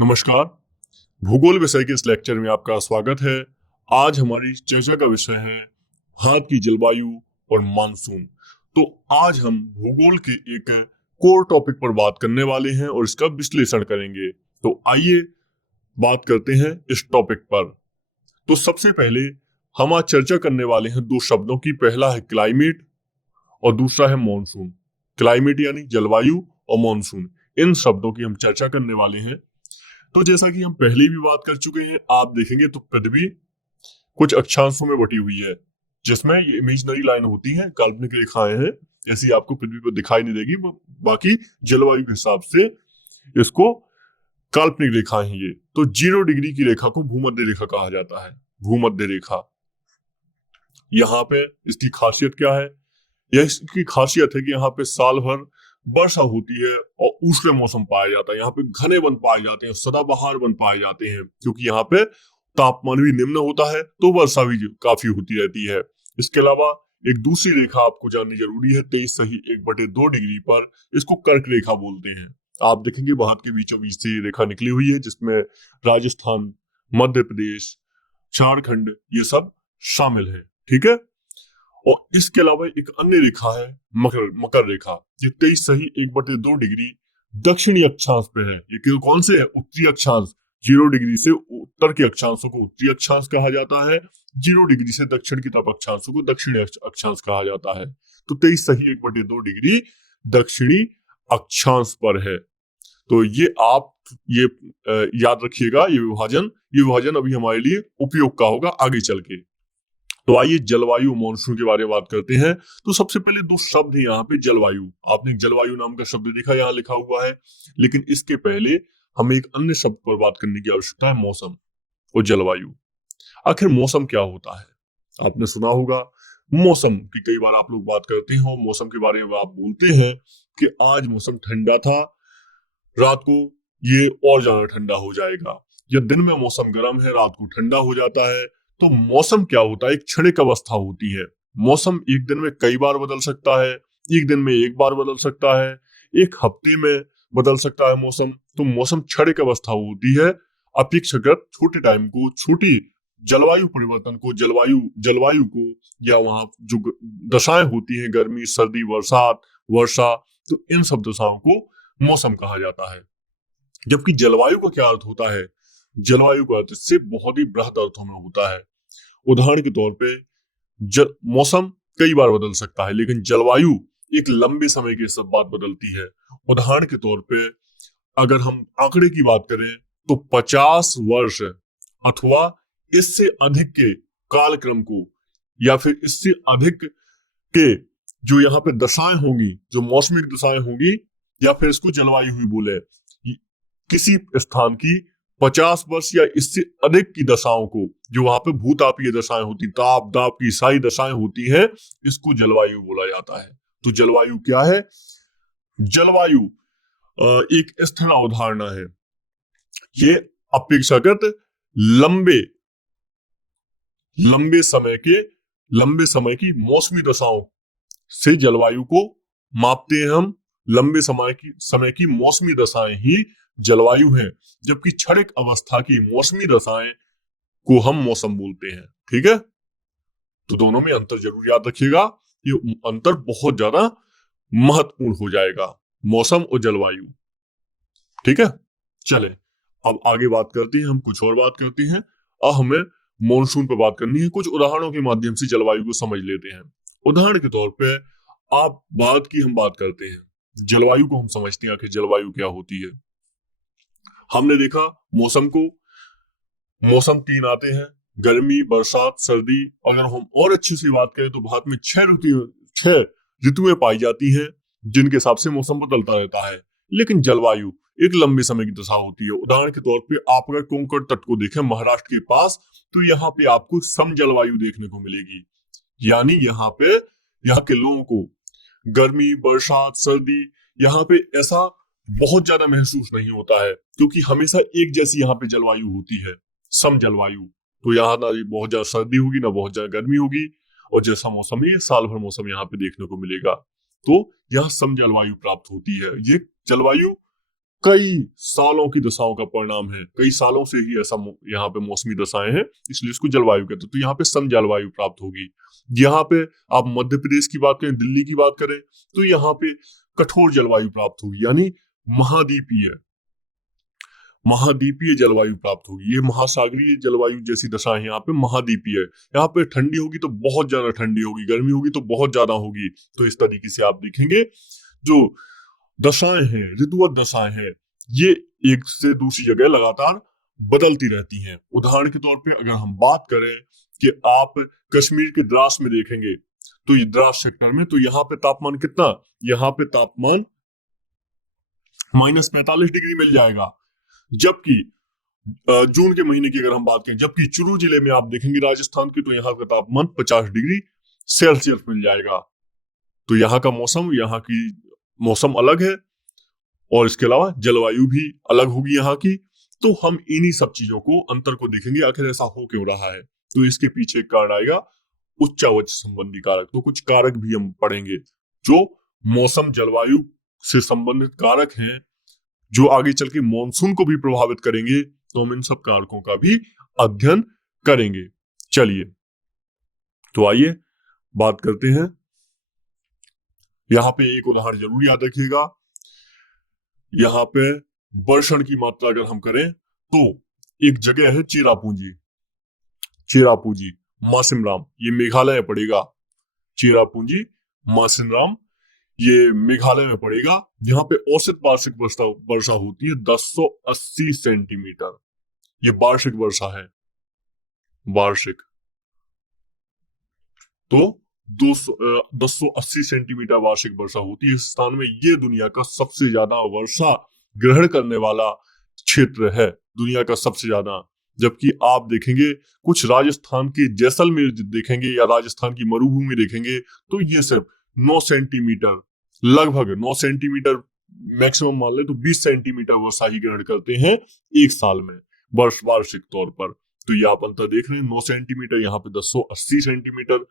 नमस्कार। भूगोल विषय के इस लेक्चर में आपका स्वागत है। आज हमारी चर्चा का विषय है भारत की जलवायु और मानसून। तो आज हम भूगोल के एक कोर टॉपिक पर बात करने वाले हैं और इसका विश्लेषण करेंगे। तो आइए बात करते हैं इस टॉपिक पर। तो सबसे पहले हम आज चर्चा करने वाले हैं दो शब्दों की। पहला है क्लाइमेट और दूसरा है मॉनसून। क्लाइमेट यानी जलवायु और मॉनसून, इन शब्दों की हम चर्चा करने वाले हैं। तो जैसा कि हम पहले भी बात कर चुके हैं, आप देखेंगे तो पृथ्वी कुछ अक्षांशों में बटी हुई है, जिसमें ये इमेजिनरी लाइन होती हैं, काल्पनिक रेखाएं हैं, ऐसी आपको पृथ्वी पर दिखाई नहीं देगी। बाकी जलवायु के हिसाब से इसको काल्पनिक रेखाएं हैं ये। तो 0 डिग्री की रेखा को भूमध्य रेखा कहा जाता है। भूमध्य रेखा, यहाँ पे इसकी खासियत क्या है? यह इसकी खासियत है कि यहाँ पे साल भर वर्षा होती है और उष्ण मौसम पाया जाता है। यहाँ पे घने वन पाए जाते हैं, सदाबहार वन पाए जाते हैं, क्योंकि यहाँ पे तापमान भी निम्न होता है तो वर्षा भी काफी होती रहती है। इसके अलावा एक दूसरी रेखा आपको जाननी जरूरी है, 23.1/2 डिग्री पर, इसको कर्क रेखा बोलते हैं। आप देखेंगे भारत के बीचों बीच से रेखा निकली हुई है, जिसमें राजस्थान, मध्य प्रदेश, झारखंड ये सब शामिल है। ठीक है। और इसके अलावा एक अन्य रेखा है मकर मकर रेखा। ये 23.1/2 डिग्री दक्षिणी अक्षांश पे है। ये कौन से है? उत्तरी अक्षांश। 0 डिग्री से उत्तर के अक्षांशों को उत्तरी अक्षांश कहा जाता है, 0 डिग्री से दक्षिण की तरफ अक्षांशों को दक्षिणी अक्षांश कहा जाता है। तो 23.1/2 डिग्री दक्षिणी अक्षांश पर है। तो ये आप ये याद रखिएगा, ये विभाजन अभी हमारे लिए उपयोग का होगा आगे चल के। तो आइए जलवायु मॉनसून के बारे में बात करते हैं। तो सबसे पहले दो शब्द है यहाँ पे। जलवायु, आपने जलवायु नाम का शब्द देखा यहाँ लिखा हुआ है, लेकिन इसके पहले हमें एक अन्य शब्द पर बात करने की आवश्यकता है, मौसम और जलवायु। आखिर मौसम क्या होता है? आपने सुना होगा मौसम की, कई बार आप लोग बात करते हो मौसम के बारे में। आप बोलते हैं कि आज मौसम ठंडा था, रात को ये और ज्यादा ठंडा हो जाएगा, या दिन में मौसम गर्म है, रात को ठंडा हो जाता है। तो मौसम क्या होता है? एक क्षणिक अवस्था होती है। मौसम एक दिन में कई बार बदल सकता है, एक दिन में एक बार बदल सकता है, एक हफ्ते में बदल सकता है मौसम। तो मौसम क्षणिक अवस्था होती है। अपेक्षाकृत छोटे टाइम को, छोटी जलवायु परिवर्तन को, जलवायु को, या वहां जो दशाएं होती हैं, गर्मी, सर्दी, बरसात, वर्षा, तो इन सब दशाओं को मौसम कहा जाता है। जबकि जलवायु का क्या अर्थ होता है? जलवायु का अर्थ इससे बहुत ही बृहद अर्थों में होता है। उदाहरण के तौर पे मौसम कई बार बदल सकता है, लेकिन जलवायु एक लंबे समय के सब बात बदलती है। उदाहरण के तौर पे अगर हम आंकड़े की बात करें तो 50 वर्ष अथवा इससे अधिक के कालक्रम को, या फिर इससे अधिक के जो यहाँ पे दशाएं होंगी, जो मौसमी दशाएं होंगी, या फिर इसको जलवायु ही बोले, किसी स्थान की 50 वर्ष या इससे अधिक की दशाओं को, जो वहां पे भूतापीय दशाएं होती, ताप दाप की सारी दशाएं होती हैं, इसको जलवायु बोला जाता है। तो जलवायु क्या है? जलवायु एक स्थिर अवधारणा है। ये अपेक्षाकृत लंबे लंबे समय की मौसमी दशाओं से जलवायु को मापते हैं हम। लंबे समय की मौसमी दशाएं ही जलवायु है, जबकि क्षणिक अवस्था की मौसमी दशाएं को हम मौसम बोलते हैं। ठीक है। तो दोनों में अंतर जरूर याद रखिएगा, ये अंतर बहुत ज्यादा महत्वपूर्ण हो जाएगा, मौसम और जलवायु। ठीक है। चले अब आगे बात करते हैं, हम कुछ और बात करते हैं। अब हमें मॉनसून पर बात करनी है। कुछ उदाहरणों के माध्यम से जलवायु को समझ लेते हैं। उदाहरण के तौर पे आप भारत की हम बात करते हैं, जलवायु को हम समझते हैं कि जलवायु क्या होती है। हमने देखा मौसम को, मौसम 3 आते हैं, गर्मी, बरसात, सर्दी। अगर हम और अच्छी से बात करें तो भारत में 6 ऋतुएं पाई जाती हैं, जिनके हिसाब से मौसम बदलता रहता है। लेकिन जलवायु एक लंबे समय की दशा होती है। उदाहरण के तौर पे आप अगर कोंकण तट को देखें महाराष्ट्र के पास, तो यहाँ पे आपको सम जलवायु देखने को मिलेगी। यानी यहाँ के लोगों को गर्मी, बरसात, सर्दी यहाँ पे ऐसा बहुत ज्यादा महसूस नहीं होता है, क्योंकि हमेशा एक जैसी यहाँ पे जलवायु होती है, सम जलवायु। तो यहाँ ना बहुत ज्यादा सर्दी होगी, ना बहुत ज्यादा गर्मी होगी, और जैसा मौसम है साल भर मौसम यहाँ पे देखने को मिलेगा। तो यहाँ सम जलवायु प्राप्त होती है। ये जलवायु कई सालों की दशाओं का परिणाम है। कई सालों से ही ऐसा यहाँ पे मौसमी दशाएं हैं, इसलिए इसको जलवायु कहते हैं। तो यहाँ पे सम जलवायु प्राप्त होगी। यहाँ पे आप मध्य प्रदेश की बात करें, दिल्ली की बात करें, तो यहाँ पे कठोर जलवायु प्राप्त होगी, यानी महाद्वीपीय महाद्वीपीय जलवायु प्राप्त होगी। ये महासागरीय जलवायु जैसी दशा है, यहाँ पे महाद्वीपीय है। यहाँ पे ठंडी होगी तो बहुत ज्यादा ठंडी होगी, गर्मी होगी तो बहुत ज्यादा होगी। तो इस तरीके से आप देखेंगे जो दशाएं हैं, ऋतुवत दशाएं हैं, ये एक से दूसरी जगह लगातार बदलती रहती हैं। उदाहरण के तौर पे अगर हम बात करें कि आप कश्मीर के द्रास में देखेंगे, तो ये द्रास सेक्टर में, तो यहाँ पे तापमान कितना, यहाँ पे तापमान -45 डिग्री मिल जाएगा। जबकि जून के महीने की अगर हम बात करें, जबकि चुरू जिले में आप देखेंगे राजस्थान की, तो यहाँ का तापमान 50 डिग्री सेल्सियस मिल जाएगा। तो यहाँ का मौसम, यहाँ की मौसम अलग है, और इसके अलावा जलवायु भी अलग होगी यहाँ की। तो हम इन्हीं सब चीजों को, अंतर को देखेंगे, आखिर ऐसा हो क्यों रहा है। तो इसके पीछे एक कारण आएगा उच्चावच संबंधी कारक। तो कुछ कारक भी हम पढ़ेंगे जो मौसम जलवायु से संबंधित कारक हैं, जो आगे चल के मॉनसून को भी प्रभावित करेंगे। तो हम इन सब कारकों का भी अध्ययन करेंगे। चलिए, तो आइए बात करते हैं। यहाँ पे एक उदाहरण जरूर याद रखिएगा। यहाँ पे वर्षण की मात्रा अगर हम करें, तो एक जगह है चेरापूंजी, चेरापूंजी मासिमराम, ये मेघालय में पड़ेगा। चेरापूंजी मासिमराम, ये मेघालय में पड़ेगा। यहाँ पे औसत वार्षिक वर्षा होती है 1080 सेंटीमीटर। ये वार्षिक वर्षा है, वार्षिक। तो 1080 सेंटीमीटर वार्षिक वर्षा होती है इस स्थान में। ये दुनिया का सबसे ज्यादा वर्षा ग्रहण करने वाला क्षेत्र है, दुनिया का सबसे ज्यादा। जबकि आप देखेंगे कुछ राजस्थान के जैसलमेर देखेंगे, या राजस्थान की मरुभूमि देखेंगे, तो ये सिर्फ 9 सेंटीमीटर, लगभग 9 सेंटीमीटर मैक्सिमम मान ले तो 20 सेंटीमीटर वर्षा ही ग्रहण करते हैं एक साल में, वार्षिक तौर पर। तो ये आप अंतर देख रहे हैं, 9 सेंटीमीटर, यहाँ पे 1080 सेंटीमीटर,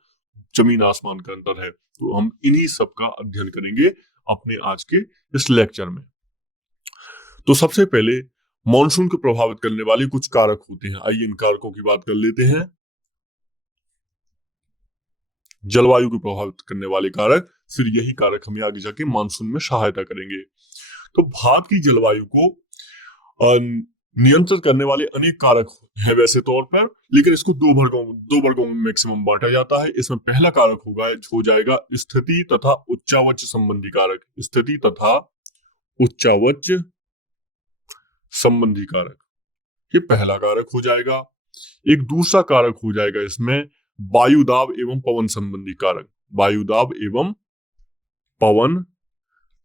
जमीन आसमान का अंतर है। तो हम इन्हीं सब का अध्ययन करेंगे अपने आज के इस लेक्चर में। तो सबसे पहले मॉनसून को प्रभावित करने वाले कुछ कारक होते हैं। आइए इन कारकों की बात कर लेते हैं। जलवायु को प्रभावित करने वाले कारक, फिर यही कारक हमें आगे जाके मानसून में सहायता करेंगे। तो भारत की जलवायु को नियंत्रित करने वाले अनेक कारक हैं वैसे तौर पर, लेकिन इसको दो वर्गों में मैक्सिमम बांटा जाता है। इसमें पहला कारक हो जाएगा स्थिति तथा उच्चावच संबंधी कारक। स्थिति तथा उच्चावच संबंधी कारक, ये पहला कारक हो जाएगा। एक दूसरा कारक हो जाएगा इसमें वायुदाब एवं पवन संबंधी कारक। वायुदाब एवं पवन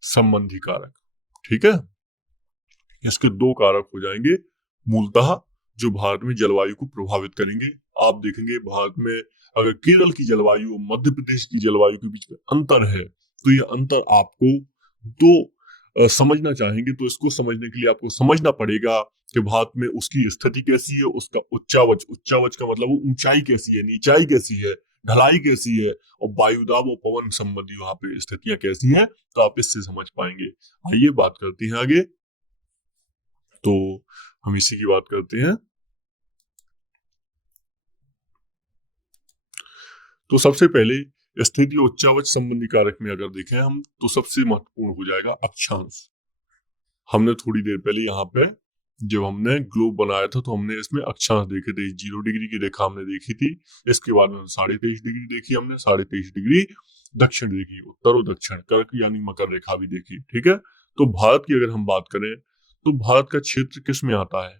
संबंधी कारक, ठीक है। इसके दो कारक हो जाएंगे मूलतः, जो भारत में जलवायु को प्रभावित करेंगे। आप देखेंगे भारत में अगर केरल की जलवायु और मध्य प्रदेश की जलवायु के बीच में अंतर है, तो यह अंतर आपको दो समझना चाहेंगे, तो इसको समझने के लिए आपको समझना पड़ेगा कि भारत में उसकी स्थिति कैसी है, उसका उच्चावच, उच्चावच का मतलब वो ऊंचाई कैसी है, नीचाई कैसी है, ढलाई कैसी है, और वायुदाब और पवन संबंधी वहां पे स्थितियां कैसी हैं, तो आप इससे समझ पाएंगे। आइए बात करते हैं आगे। तो हम इसी की बात करते हैं। तो सबसे पहले स्थिति उच्चावच संबंधी कारक में अगर देखें हम, तो सबसे महत्वपूर्ण हो जाएगा अक्षांश। हमने थोड़ी देर पहले यहाँ पे जब हमने ग्लोब बनाया था, तो हमने इसमें अक्षांश देखे थे। 0 डिग्री की रेखा हमने देखी थी, इसके बाद में 23.5 डिग्री देखी हमने, 23.5 डिग्री दक्षिण देखी, उत्तर और दक्षिण, कर्क यानी मकर रेखा भी देखी, ठीक है। तो भारत की अगर हम बात करें, तो भारत का क्षेत्र किस में आता है,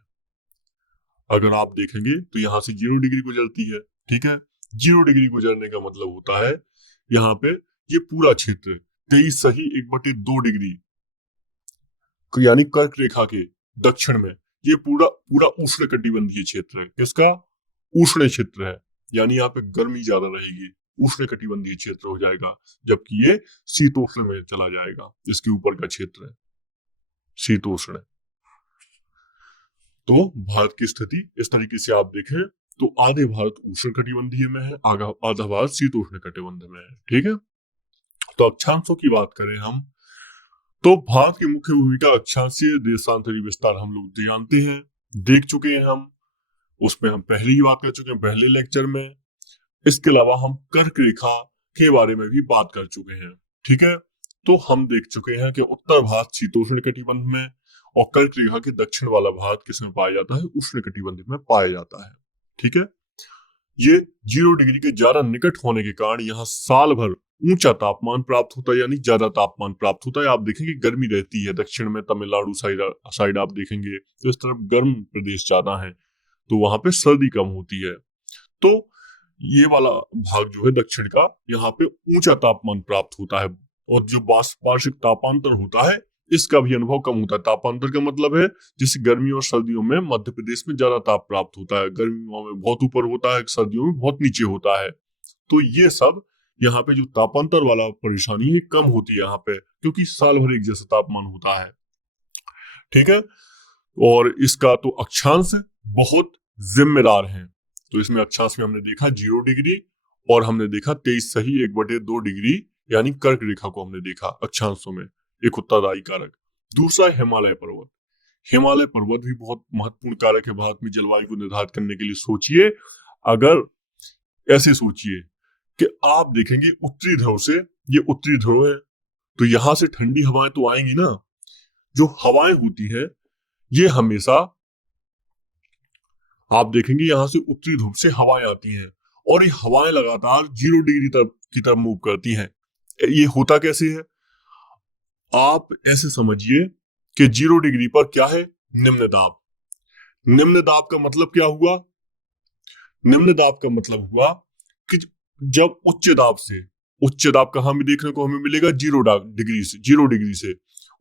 अगर आप देखेंगे तो यहाँ से 0 डिग्री गुजरती है, ठीक है। 0 डिग्री गुजरने का मतलब होता है यहाँ पे ये पूरा क्षेत्र 23.1/2 डिग्री, यानी कर्क रेखा के दक्षिण में, ये पूरा पूरा उष्णकटिबंधीय क्षेत्र है। किसका? उष्ण क्षेत्र है, यानी यहाँ पे गर्मी ज्यादा रहेगी, उष्णकटिबंधीय क्षेत्र हो जाएगा। जबकि ये शीतोष्ण में चला जाएगा, इसके ऊपर का क्षेत्र है शीतोष्ण। तो भारत की स्थिति इस तरीके से आप देखें तो आधे भारत उष्णकटिबंधीय में है, आधा भारत शीतोष्ण कटिबंध में है, ठीक है। तो अक्षांशों की बात करें हम, तो भारत की मुख्य भूमिका अक्षांशीय देशांतरी विस्तार हम लोग जानते हैं, देख चुके हैं हम, उसमें हम पहले ही बात कर चुके हैं पहले लेक्चर में। इसके अलावा हम कर्क रेखा के बारे में भी बात कर चुके हैं। ठीक है, तो हम देख चुके हैं कि उत्तर भारत शीतोष्ण कटिबंध में और कर्क रेखा के दक्षिण वाला भारत किसमें पाया जाता है, उष्ण कटिबंध में पाया जाता है। ठीक है, ये 0 डिग्री के ज्यादा निकट होने के कारण यहाँ साल भर ऊंचा तापमान प्राप्त होता है, यानी ज्यादा तापमान प्राप्त होता है। आप देखेंगे गर्मी रहती है, दक्षिण में तमिलनाडु साइड आप देखेंगे तो इस तरफ गर्म प्रदेश ज्यादा है, तो वहां पे सर्दी कम होती है। तो ये वाला भाग जो है दक्षिण का, यहाँ पे ऊंचा तापमान प्राप्त होता है, और जो वार्षिक तापांतर होता है इसका भी अनुभव कम होता है। तापांतर का मतलब है जैसे गर्मियों और सर्दियों में मध्य प्रदेश में ज्यादा ताप प्राप्त होता है, गर्मियों में बहुत ऊपर होता है, सर्दियों में बहुत नीचे होता है। तो ये सब यहाँ पे जो तापांतर वाला परेशानी है कम होती है यहाँ पे, क्योंकि साल भर एक जैसा तापमान होता है। ठीक है, और इसका तो अक्षांश बहुत जिम्मेदार है। तो इसमें अक्षांश में हमने देखा 0 डिग्री और हमने देखा 23 सही 1/2 डिग्री, यानी कर्क रेखा को हमने देखा अक्षांशों में, एक उत्तरदायी कारक। दूसरा हिमालय पर्वत। हिमालय पर्वत भी बहुत महत्वपूर्ण कारक है भारत में जलवायु को निर्धारित करने के लिए। सोचिए, अगर ऐसे सोचिए कि आप देखेंगे उत्तरी ध्रुव से, ये उत्तरी ध्रुव है, तो यहां से ठंडी हवाएं तो आएंगी ना। जो हवाएं होती है ये हमेशा आप देखेंगे यहां से उत्तरी ध्रुव से हवाएं आती हैं, और ये हवाएं लगातार 0 डिग्री की तरफ मूव करती हैं। ये होता कैसे है, आप ऐसे समझिए कि 0 डिग्री पर क्या है, निम्न दाब। निम्न दाब का मतलब क्या हुआ, निम्न दाब का मतलब हुआ कि जब उच्च दाब से, उच्च दाब कहां में देखने को हमें मिलेगा, 0 डिग्री से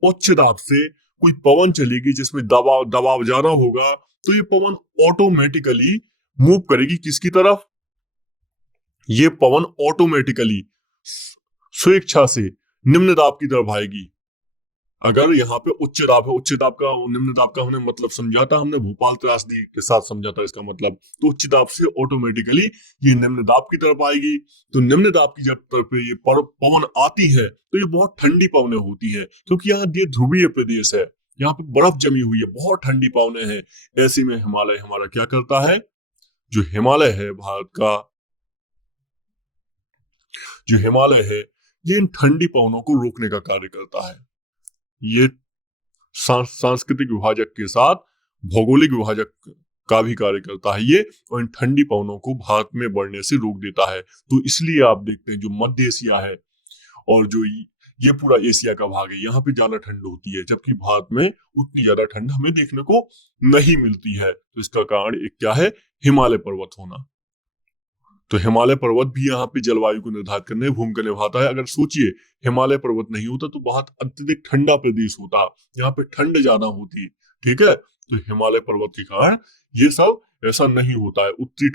उच्च दाब से कोई पवन चलेगी जिसमें दबाव ज्यादा होगा, तो ये पवन ऑटोमेटिकली मूव करेगी किसकी तरफ, ये पवन ऑटोमेटिकली स्वेच्छा से निम्न दाब की तरफ आएगी। अगर यहाँ पे उच्च दाब है, उच्च दाब का निम्न दाब का हमने मतलब समझा था, हमने भोपाल त्रासदी के साथ समझा था इसका मतलब। तो उच्च दाब से ऑटोमेटिकली ये निम्न दाब की तरफ आएगी। तो निम्न दाब की जब तरफ ये पवन आती है तो ये बहुत ठंडी पवनें होती है, क्योंकि यहाँ ये ध्रुवीय प्रदेश है, यहाँ पे बर्फ जमी हुई है, बहुत ठंडी पवनें हैं। ऐसे में हिमालय हमारा क्या करता है, जो हिमालय है भारत का, जो हिमालय है ये इन ठंडी पवनों को रोकने का कार्य करता है। ये सांस्कृतिक विभाजक के साथ भौगोलिक विभाजक का भी कार्य करता है ये, और इन ठंडी पवनों को भारत में बढ़ने से रोक देता है। तो इसलिए आप देखते हैं जो मध्य एशिया है और जो ये पूरा एशिया का भाग है, यहाँ पे ज्यादा ठंड होती है, जबकि भारत में उतनी ज्यादा ठंड हमें देखने को नहीं मिलती है। तो इसका कारण एक क्या है, हिमालय पर्वत होना। तो हिमालय पर्वत भी यहाँ पे जलवायु को निर्धारित करने में भूमिका निभाता है। अगर सोचिए हिमालय पर्वत नहीं होता तो बहुत अत्यधिक ठंडा प्रदेश होता, यहाँ पे ठंड ज्यादा होती। ठीक है, तो हिमालय पर्वत के कारण ये सब ऐसा नहीं होता है। उत्तरी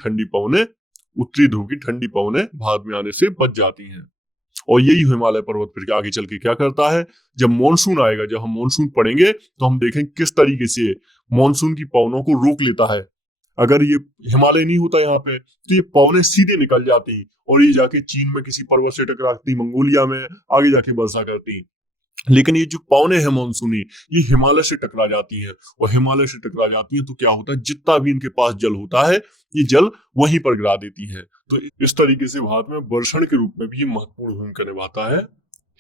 ध्रुव की ठंडी पवनें भारत में आने से बच जाती हैं। और यही हिमालय पर्वत फिर आगे चल के क्या करता है, जब मॉनसून आएगा, जब हम मॉनसून पढ़ेंगे तो हम देखेंगे किस तरीके से मॉनसून की पवनों को रोक लेता है। अगर ये हिमालय नहीं होता यहाँ पे तो ये पवनें सीधे निकल जाती और ये जाके चीन में किसी पर्वत से टकराती, मंगोलिया में आगे जाके वर्षा करती। लेकिन ये जो पवनें हैं मानसूनी, ये हिमालय से टकरा जाती हैं, और हिमालय से टकरा जाती हैं तो क्या होता है, जितना भी इनके पास जल होता है ये जल वहीं पर गिरा देती है। तो इस तरीके से भारत में वर्षण के रूप में भी महत्वपूर्ण भूमिका निभाता है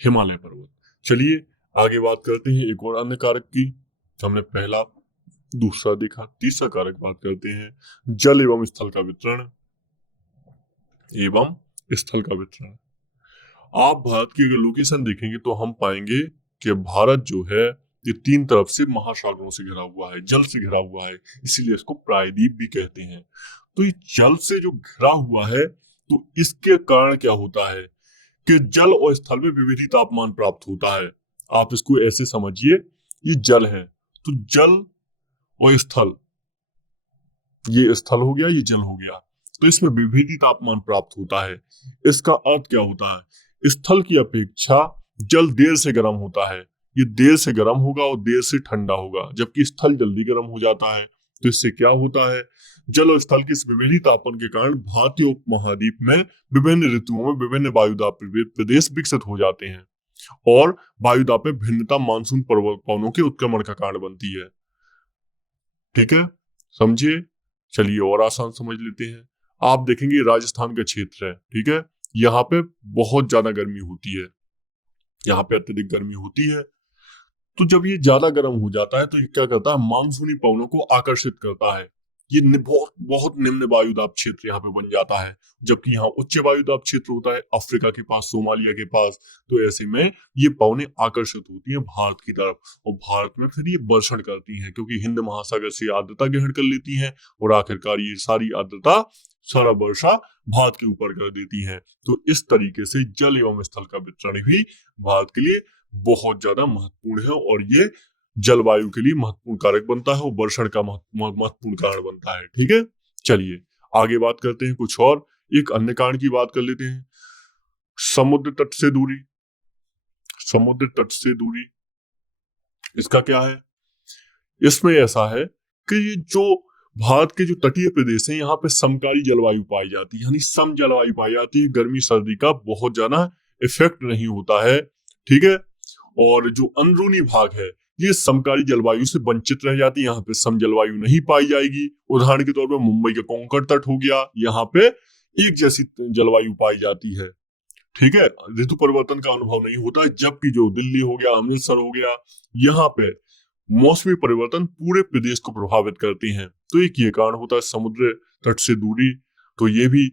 हिमालय पर्वत। चलिए आगे बात करते हैं एक और अन्य कारक की। हमने पहला दूसरा देखा, तीसरा कारक बात करते हैं, जल एवं स्थल का वितरण। आप भारत की अगर लोकेशन देखेंगे तो हम पाएंगे कि भारत जो है ये 3 तरफ से महासागरों से घिरा हुआ है, जल से घिरा हुआ है, इसीलिए इसको प्रायद्वीप भी कहते हैं। तो ये जल से जो घिरा हुआ है, तो इसके कारण क्या होता है कि जल और स्थल में विविध तापमान प्राप्त होता है। आप इसको ऐसे समझिए, ये जल है तो जल और स्थल, ये स्थल हो गया, ये जल हो गया, तो इसमें विभिन्न तापमान प्राप्त होता है। इसका अर्थ क्या होता है, स्थल की अपेक्षा जल देर से गर्म होता है, ये देर से गर्म होगा और देर से ठंडा होगा, जबकि स्थल जल्दी गर्म हो जाता है। तो इससे क्या होता है, जल और स्थल के इस विभिन्न तापमान के कारण भारतीय उपमहाद्वीप में विभिन्न ऋतुओं में विभिन्न वायुदाब प्रदेश विकसित हो जाते हैं। और वायुदाब में भिन्नता मानसून पवनों के उत्क्रमण का कारण बनती है। ठीक है, समझिए। चलिए और आसान समझ लेते हैं। आप देखेंगे राजस्थान का क्षेत्र है, ठीक है, यहाँ पे बहुत ज्यादा गर्मी होती है, यहाँ पे अत्यधिक गर्मी होती है। तो जब ये ज्यादा गर्म हो जाता है तो ये क्या करता है, मानसूनी पवनों को आकर्षित करता है। ये बहुत बहुत निम्न वायुदाब क्षेत्र यहाँ पे बन जाता है, जबकि यहाँ उच्च वायुदाब क्षेत्र होता है अफ्रीका के पास, सोमालिया के पास। तो ऐसे में ये पवनें आकर्षित होती हैं भारत की तरफ, और भारत में फिर ये वर्षण करती हैं, क्योंकि हिंद महासागर से आर्द्रता ग्रहण कर लेती हैं और आखिरकार ये सारी आर्द्रता सारा वर्षा भारत के ऊपर कर देती हैं। तो इस तरीके से जल एवं स्थल का वितरण भी भारत के लिए बहुत ज्यादा महत्वपूर्ण है, और ये जलवायु के लिए महत्वपूर्ण कारक बनता है और वर्षण का महत्वपूर्ण कारण बनता है। ठीक है, चलिए आगे बात करते हैं कुछ और एक अन्य कारण की बात कर लेते हैं। समुद्र तट से दूरी। समुद्र तट से दूरी, इसका क्या है? इसमें ऐसा है कि ये जो भारत के जो तटीय प्रदेश हैं, यहाँ पे समकालीन जलवायु पाई जाती है, यानी सम जलवायु पाई जाती है। गर्मी सर्दी का बहुत ज्यादा इफेक्ट नहीं होता है। ठीक है, और जो अंदरूनी भाग है ये समकालीन जलवायु से वंचित रह जाती है, यहाँ पे सम जलवायु नहीं पाई जाएगी। उदाहरण के तौर पे मुंबई का कोंकण तट हो गया, यहाँ पे एक जैसी जलवायु पाई जाती है। ठीक है, ऋतु परिवर्तन का अनुभव नहीं होता है। जबकि जो दिल्ली हो गया, अमृतसर हो गया, यहाँ पे मौसमी परिवर्तन पूरे प्रदेश को प्रभावित करते हैं। तो एक ये कारण होता है समुद्र तट से दूरी। तो ये भी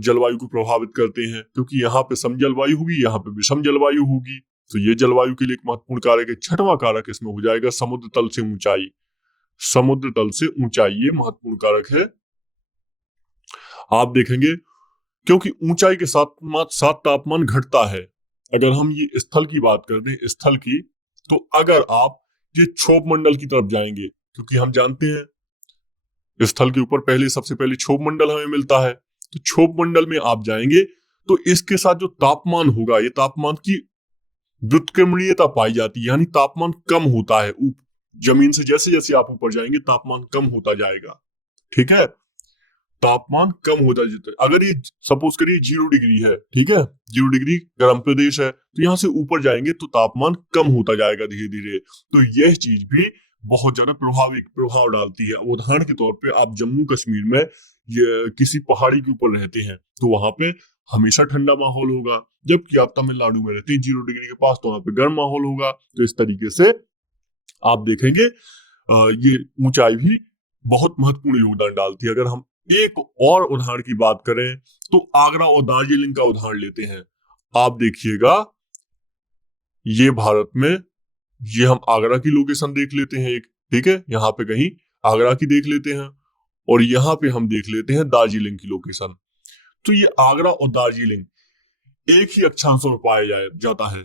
जलवायु को प्रभावित करते हैं, क्योंकि यहाँ पे सम जलवायु होगी, यहाँ पे विषम जलवायु होगी। तो ये जलवायु के लिए एक महत्वपूर्ण कारक है। छठवां कारक इसमें हो जाएगा समुद्र तल से ऊंचाई। समुद्र तल से ऊंचाई ये महत्वपूर्ण कारक है। आप देखेंगे क्योंकि ऊंचाई के साथ तापमान घटता है। अगर हम ये स्थल की बात कर दें, स्थल की, तो अगर आप ये क्षोभ मंडल की तरफ जाएंगे, क्योंकि हम जानते हैं स्थल के ऊपर पहले सबसे पहले क्षोभ मंडल हमें मिलता है, तो क्षोभ मंडल में आप जाएंगे तो इसके साथ जो तापमान होगा, ये तापमान की व्युत्क्रमणीयता पाई जाती है, यानी तापमान कम होता है। जमीन से जैसे जैसे आप ऊपर जाएंगे तापमान कम होता जाएगा। ठीक है, तापमान कम होता जाता है। अगर ये सपोज करिए 0 डिग्री है, ठीक है, 0 डिग्री गर्म प्रदेश है, तो यहाँ से ऊपर जाएंगे तो तापमान कम होता जाएगा धीरे धीरे। तो यह चीज भी बहुत ज्यादा प्रभाव डालती है। उदाहरण के तौर पे आप जम्मू कश्मीर में किसी पहाड़ी के ऊपर रहते हैं, तो वहां पे हमेशा ठंडा माहौल होगा, जबकि आप तमिलनाडु में रहते हैं 0 डिग्री के पास, तो वहां पे गर्म माहौल होगा। तो इस तरीके से आप देखेंगे ये ऊंचाई भी बहुत महत्वपूर्ण योगदान डालती है। अगर हम एक और उदाहरण की बात करें तो आगरा और दार्जिलिंग का उदाहरण लेते हैं। आप देखिएगा ये भारत में, ये हम आगरा की लोकेशन देख लेते हैं एक, ठीक है, यहाँ पे कहीं आगरा की देख लेते हैं, और यहाँ पे हम देख लेते हैं दार्जिलिंग की लोकेशन। तो ये आगरा और दार्जिलिंग एक ही अक्षांशों में पाया जाता है।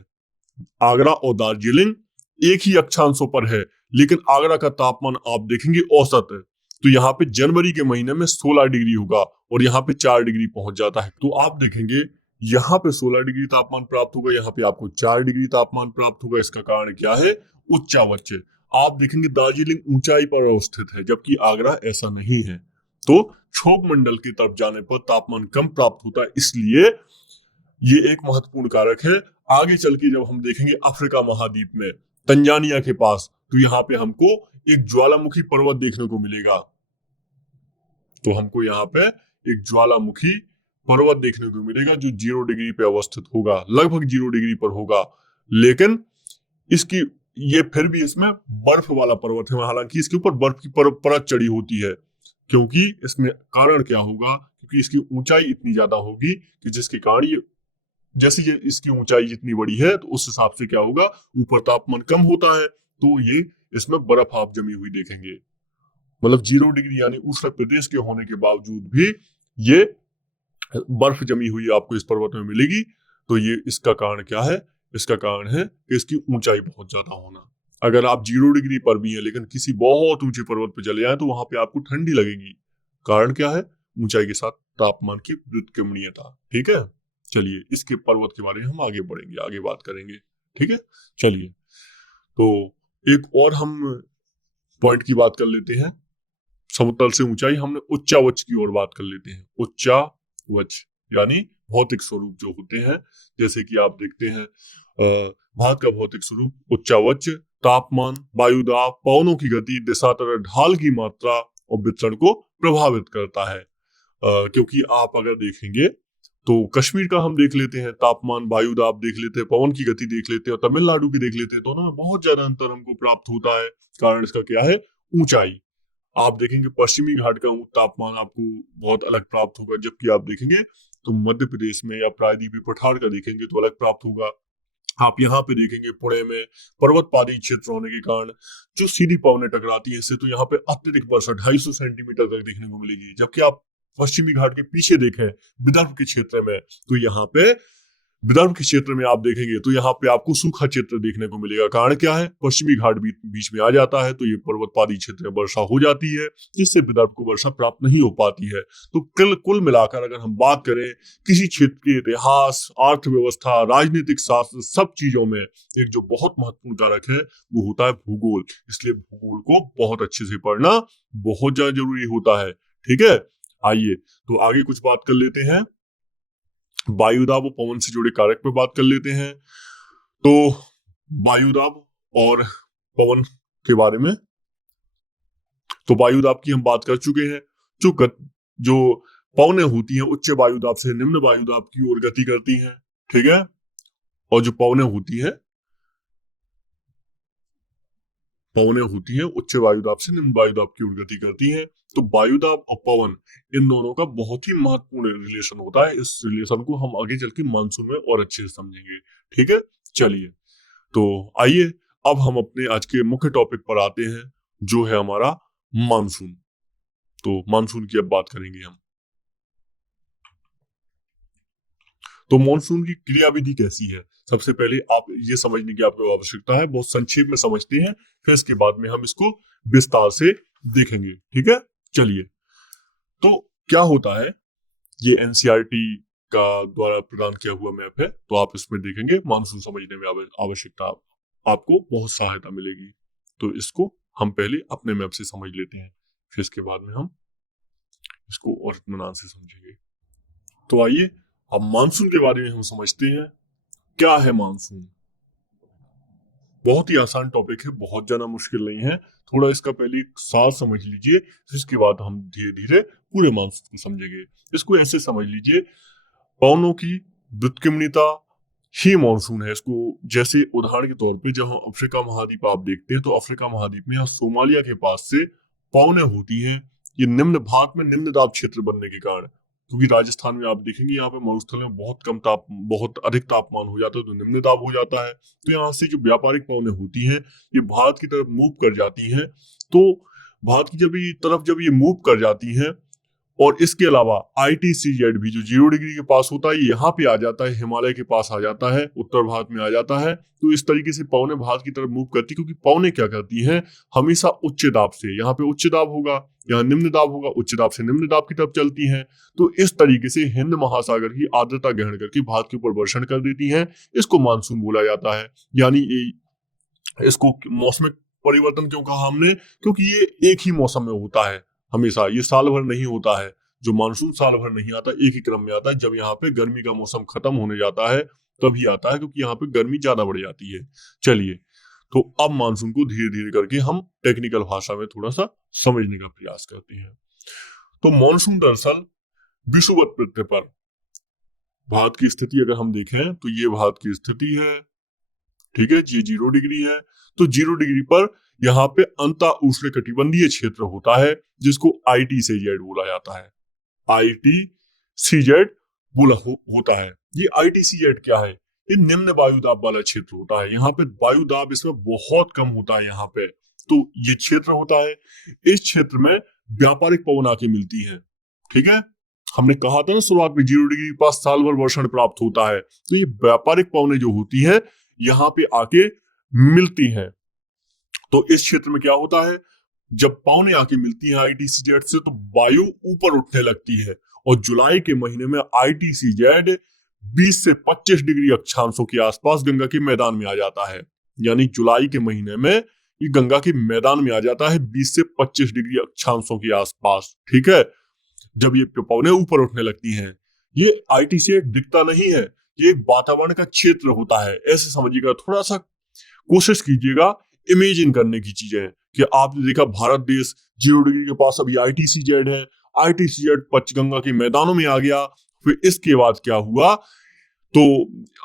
आगरा और दार्जिलिंग एक ही अक्षांशों पर है, लेकिन आगरा का तापमान आप देखेंगे औसत है, तो यहाँ पे जनवरी के महीने में 16 डिग्री होगा और यहाँ पे 4 डिग्री पहुंच जाता है। तो आप देखेंगे यहाँ पे 16 डिग्री तापमान प्राप्त होगा, यहाँ पे आपको 4 डिग्री तापमान प्राप्त होगा। इसका कारण क्या है? उच्चावच। आप देखेंगे दार्जिलिंग ऊंचाई पर अवस्थित है, जबकि आगरा ऐसा नहीं है। तो क्षोभ मंडल की तरफ जाने पर तापमान कम प्राप्त होता है, इसलिए ये एक महत्वपूर्ण कारक है। आगे चल के जब हम देखेंगे अफ्रीका महाद्वीप में तंजानिया के पास, तो यहाँ पे हमको एक ज्वालामुखी पर्वत देखने को मिलेगा। तो हमको यहाँ पे एक ज्वालामुखी पर्वत देखने को मिलेगा जो 0 डिग्री पे अवस्थित होगा, लगभग 0 डिग्री पर होगा। लेकिन इसकी ये फिर भी इसमें बर्फ वाला पर्वत है, हालांकि इसके ऊपर बर्फ की परत चढ़ी होती है। क्योंकि इसमें कारण क्या होगा? क्योंकि इसकी ऊंचाई इतनी ज्यादा होगी कि जिसके कारण ये, जैसे ये इसकी ऊंचाई जितनी बड़ी है तो उस हिसाब से क्या होगा, ऊपर तापमान कम होता है, तो ये इसमें बर्फ आप जमी हुई देखेंगे। मतलब 0 डिग्री यानी उष्ण प्रदेश के होने के बावजूद भी ये बर्फ जमी हुई आपको इस पर्वत में मिलेगी। तो ये इसका कारण क्या है? इसका कारण है कि इसकी ऊंचाई बहुत ज्यादा होना। अगर आप 0 डिग्री पर भी हैं लेकिन किसी बहुत ऊंचे पर्वत पर चले जाएं तो वहां पे आपको ठंडी लगेगी। कारण क्या है? ऊंचाई के साथ तापमान की व्युत्क्रमणीयता। ठीक है, चलिए इसके पर्वत के बारे में हम आगे बढ़ेंगे, आगे बात करेंगे। ठीक है, चलिए तो एक और हम पॉइंट की बात कर लेते हैं। समुद्र तल से ऊंचाई, हमने उच्चावच की ओर बात कर लेते हैं। उच्चावच यानी भौतिक स्वरूप जो होते हैं, जैसे कि आप देखते हैं भारत का भौतिक स्वरूप उच्चावच, तापमान, वायुदाब, पवनों की गति, दिशा, तथा ढाल की मात्रा और वितरण को प्रभावित करता है। क्योंकि आप अगर देखेंगे तो कश्मीर का हम देख लेते हैं, तापमान, वायुदाब देख लेते हैं, पवन की गति देख लेते हैं, और तमिलनाडु की देख लेते हैं, दोनों में बहुत ज्यादा अंतर हमको प्राप्त होता है। कारण इसका क्या है? ऊंचाई। आप देखेंगे पश्चिमी घाट का तापमान आपको बहुत अलग प्राप्त होगा, जबकि आप देखेंगे तो मध्य प्रदेश में या प्रायद्वीपीय पठार का देखेंगे तो अलग प्राप्त होगा। आप यहाँ पे देखेंगे पुणे में पर्वत पादी क्षेत्र होने के कारण जो सीधी पवनें टकराती है, इससे तो यहाँ पे अत्यधिक वर्षा 250 सेंटीमीटर तक देखने को मिलेगी। जबकि आप पश्चिमी घाट के पीछे देखें विदर्भ के क्षेत्र में, तो यहाँ पे विदर्भ के क्षेत्र में आप देखेंगे तो यहाँ पे आपको सूखा क्षेत्र देखने को मिलेगा। कारण क्या है? पश्चिमी घाट बीच में आ जाता है, तो ये पर्वतपादी क्षेत्र में वर्षा हो जाती है, जिससे विदर्भ को वर्षा प्राप्त नहीं हो पाती है। तो कुल मिलाकर अगर हम बात करें किसी क्षेत्र के इतिहास, अर्थव्यवस्था, राजनीतिक शास्त्र, सब चीजों में एक जो बहुत महत्वपूर्ण कारक है वो होता है भूगोल। इसलिए भूगोल को बहुत अच्छे से पढ़ना बहुत ज्यादा जरूरी होता है। ठीक है, आइए तो आगे कुछ बात कर लेते हैं, वायुदाब और पवन से जुड़े कारक पे बात कर लेते हैं। तो वायुदाब और पवन के बारे में, तो वायुदाब की हम बात कर चुके हैं। जो पवनें होती हैं उच्च वायुदाब से निम्न वायुदाब की ओर गति करती हैं, ठीक है, और जो पवनें होती हैं उच्च वायुदाब से निम्न वायुदाब की ओर गति करती हैं। तो वायुदाब और पवन इन दोनों का बहुत ही महत्वपूर्ण रिलेशन होता है। इस रिलेशन को हम आगे चल के मानसून में और अच्छे से समझेंगे। ठीक है, चलिए तो आइए अब हम अपने आज के मुख्य टॉपिक पर आते हैं, जो है हमारा मानसून। तो मानसून की अब बात करेंगे हम। तो मानसून की क्रियाविधि कैसी है, सबसे पहले आप ये समझने की आपको आवश्यकता है। बहुत संक्षेप में समझते हैं, फिर इसके बाद में हम इसको विस्तार से देखेंगे। ठीक है, चलिए तो क्या होता है, ये एनसीईआरटी का द्वारा प्रदान किया हुआ मैप है, तो आप इसमें देखेंगे मानसून समझने में आवश्यकता आपको बहुत सहायता मिलेगी। तो इसको हम पहले अपने मैप से समझ लेते हैं, फिर इसके बाद में हम इसको और इत्मीनान से समझेंगे। तो आइए अब मानसून के बारे में हम समझते हैं। क्या है मानसून? बहुत ही आसान टॉपिक है, बहुत ज्यादा मुश्किल नहीं है। थोड़ा इसका पहले सार समझ लीजिए, इसके बाद हम धीरे धीरे पूरे मानसून को समझेंगे। इसको ऐसे समझ लीजिए, पवनों की व्युत्क्रमणिता ही मानसून है। इसको जैसे उदाहरण के तौर पे जब हम अफ्रीका महाद्वीप आप देखते हैं, तो अफ्रीका महाद्वीप में या सोमालिया के पास से पवनें होती हैं। ये निम्न भारत में निम्न दाब क्षेत्र बनने के कारण, क्योंकि राजस्थान में आप देखेंगे यहाँ पे मरुस्थल में बहुत अधिक तापमान हो जाता है, तो निम्न दाब हो जाता है। तो यहाँ से जो व्यापारिक पवनें होती हैं ये भारत की तरफ मूव कर जाती हैं। तो भारत की जब ये मूव कर जाती हैं, और इसके अलावा ITCZ भी जो 0 डिग्री के पास होता है, यहाँ पे आ जाता है, हिमालय के पास आ जाता है, उत्तर भारत में आ जाता है। तो इस तरीके से पवनें भारत की तरफ मूव करती, क्योंकि पवनें क्या करती हैं, हमेशा उच्च दाब से, यहाँ पे उच्च दाब होगा, यहाँ निम्न दाब होगा, उच्च दाब से निम्न दाब की तरफ चलती हैं। तो इस तरीके से हिंद महासागर की आर्द्रता ग्रहण करके भारत के ऊपर वर्षण कर देती हैं। इसको मानसून बोला जाता है। यानी इसको मौसम परिवर्तन क्यों कहा हमने? क्योंकि ये एक ही मौसम में होता है हमेशा, ये साल भर नहीं होता है। जो मानसून साल भर नहीं आता, एक ही क्रम में आता है। जब यहाँ पे गर्मी का मौसम खत्म होने जाता है तभी आता है, क्योंकि यहाँ पे गर्मी ज्यादा बढ़ जाती है। चलिए तो अब मानसून को धीरे धीरे करके हम टेक्निकल भाषा में थोड़ा सा समझने का प्रयास करते हैं। तो मानसून दरअसल विषुवत वृत्त पर भारत की स्थिति अगर हम देखें तो ये भारत की स्थिति है, ठीक है, ये 0 डिग्री है। तो 0 डिग्री पर यहाँ पे अंता उष्णकटिबंधीय क्षेत्र होता है, जिसको ITCZ बोला जाता है। ITCZ होता है। ये ITCZ क्या है? ये निम्न वायुदाब वाला क्षेत्र होता है। यहाँ पे वायुदाब इसमें बहुत कम होता है यहाँ पे, तो ये क्षेत्र होता है। इस क्षेत्र में व्यापारिक पवन आके मिलती है। ठीक है, हमने कहा था ना शुरुआत में 0 डिग्री के पास साल भर वर्षण प्राप्त होता है। तो ये व्यापारिक पवनें जो होती है यहाँ पे आके मिलती हैं। तो इस क्षेत्र में क्या होता है, जब पवनें आके मिलती हैं ITCZ से, तो वायु ऊपर उठने लगती है, और जुलाई के महीने में ITCZ 20 से 25 डिग्री अक्षांशों के आसपास गंगा के मैदान में आ जाता है। यानी जुलाई के महीने में ये गंगा के मैदान में आ जाता है 20 से 25 डिग्री अक्षांशों के आसपास। ठीक है, जब ये पवनें ऊपर उठने लगती हैं, ये ITCH दिखता नहीं है, ये एक वातावरण का क्षेत्र होता है, ऐसे समझिएगा। थोड़ा सा कोशिश कीजिएगा इमेजिन करने की चीजें कि आपने देखा भारत देश 0 डिग्री के पास अभी ITCZ है, ITCZ पंचगंगा के मैदानों में आ गया, फिर इसके बाद क्या हुआ, तो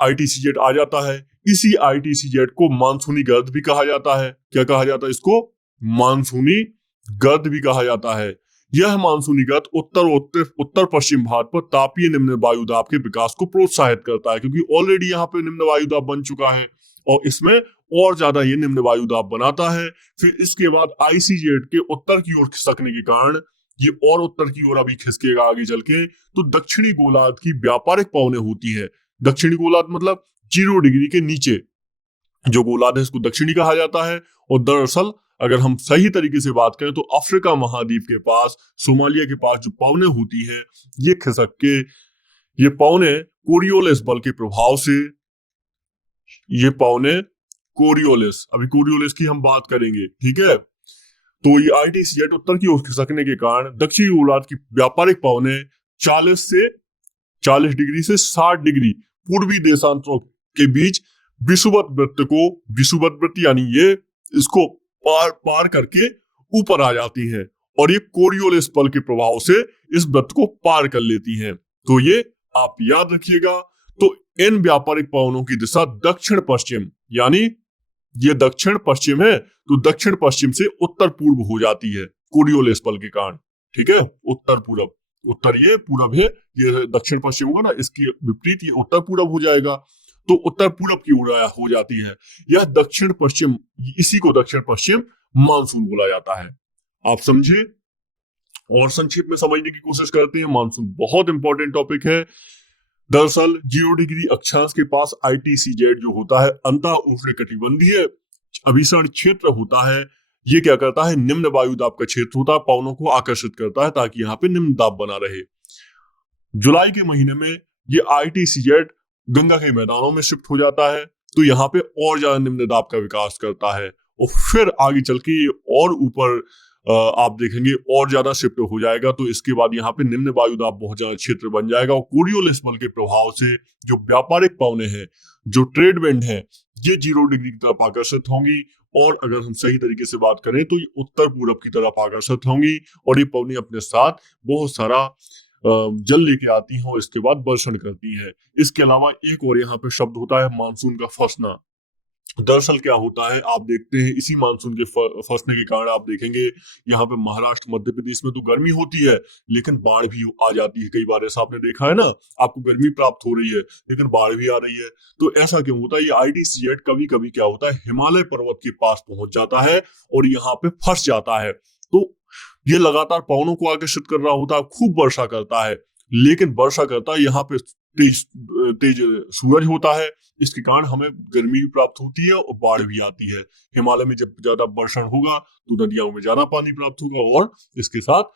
ITCZ आ जाता है। इसी ITCZ को मानसूनी गर्द भी कहा जाता है। क्या कहा जाता है इसको? मानसूनी गर्द भी कहा जाता है। यह मानसूनी गर्द उत्तर पश्चिम भारत पर तापीय निम्न वायुदाब के विकास को प्रोत्साहित करता है, क्योंकि ऑलरेडी यहाँ पे निम्न वायुदाब बन चुका है और इसमें और ज्यादा ये निम्न वायुदाब बनाता है। फिर इसके बाद ICZ के उत्तर की ओर खिसकने के कारण ये और उत्तर की ओर अभी खिसकेगा आगे चल के, तो दक्षिणी गोलार्ध की व्यापारिक पवनें होती है। दक्षिणी गोलार्ध मतलब 0 डिग्री के नीचे जो गोलार्ध है इसको दक्षिणी कहा जाता है। और दरअसल अगर हम सही तरीके से बात करें तो अफ्रीका महाद्वीप के पास, सोमालिया के पास जो पवनें होती है, ये खिसक के ये पवनें कोरियोलिस बल के प्रभाव से, ये पवनें कोरियोलिस, अभी कोरियोलिस की हम बात करेंगे, ठीक है। तो ये ITCZ उत्तर की ओर खिसकने के कारण दक्षिणी गोलार्ध की व्यापारिक पवनें 40 डिग्री से 60 डिग्री पूर्वी देशांतरों के बीच विषुवत वृत्त यानी ये इसको पार करके ऊपर आ जाती हैं और ये कोरियोलिस बल के प्रभाव से इस वृत्त को पार कर लेती हैं। तो ये आप याद रखिएगा। तो इन व्यापारिक पवनों की दिशा दक्षिण पश्चिम, यानी ये दक्षिण पश्चिम है तो दक्षिण पश्चिम से उत्तर पूर्व हो जाती है कोरियोलिस बल के कारण, ठीक है। उत्तर पूरब, उत्तर ये पूरब है, ये दक्षिण पश्चिम होगा ना, इसकी विपरीत ये उत्तर पूरब हो जाएगा, तो उत्तर पूरब की ओर हो जाती है। यह दक्षिण पश्चिम, इसी को दक्षिण पश्चिम मानसून बोला जाता है। आप समझे और संक्षेप में समझने की कोशिश करते हैं। मानसून बहुत इंपॉर्टेंट टॉपिक है। दरअसल 0 डिग्री अक्षांश के पास ITCZ जो होता है अंतः उष्णकटिबंधीय अभिसरण क्षेत्र होता है। ये क्या करता है? निम्न वायुदाब का क्षेत्र होता है, पवनों को आकर्षित करता है ताकि यहाँ पे निम्न दाब बना रहे। जुलाई के महीने में ये ITCZ गंगा के मैदानों में शिफ्ट हो जाता है, तो यहाँ पे और ज्यादा निम्न दाब का विकास करता है और फिर आगे चल के और ऊपर आप देखेंगे और ज्यादा शिफ्ट हो जाएगा। तो इसके बाद यहाँ पे निम्न वायुदाब बहुत ज्यादा क्षेत्र बन जाएगा और कोरियोलिस बल के प्रभाव से जो व्यापारिक पवनें हैं, जो ट्रेड विंड है, ये 0 डिग्री की तरफ आकर्षित होंगी और अगर हम सही तरीके से बात करें तो ये उत्तर पूरब की तरफ आकर्षित होंगी और ये पवनें अपने साथ बहुत सारा जल लेके आती हैं और इसके बाद वर्षण करती हैं। इसके अलावा एक और यहाँ पे शब्द होता है मानसून का फंसना। दरअसल क्या होता है, आप देखते हैं इसी मानसून के फंसने के कारण आप देखेंगे यहाँ पे महाराष्ट्र मध्य प्रदेश में तो गर्मी होती है लेकिन बाढ़ भी आ जाती है। कई बार ऐसा आपने देखा है ना, आपको गर्मी प्राप्त हो रही है लेकिन बाढ़ भी आ रही है। तो ऐसा क्यों होता है? ये ITCZ कभी कभी क्या होता है, हिमालय पर्वत के पास पहुंच जाता है और यहाँ पे फंस जाता है। तो ये लगातार पवनों को आकर्षित कर रहा होता है, खूब वर्षा करता है, लेकिन वर्षा करता है यहाँ पे तेज सूरज होता है, इसके कारण हमें गर्मी भी प्राप्त होती है और बाढ़ भी आती है। हिमालय में जब ज्यादा वर्षण होगा तो नदियों में ज्यादा पानी प्राप्त होगा और इसके साथ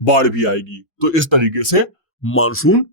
बाढ़ भी आएगी। तो इस तरीके से मानसून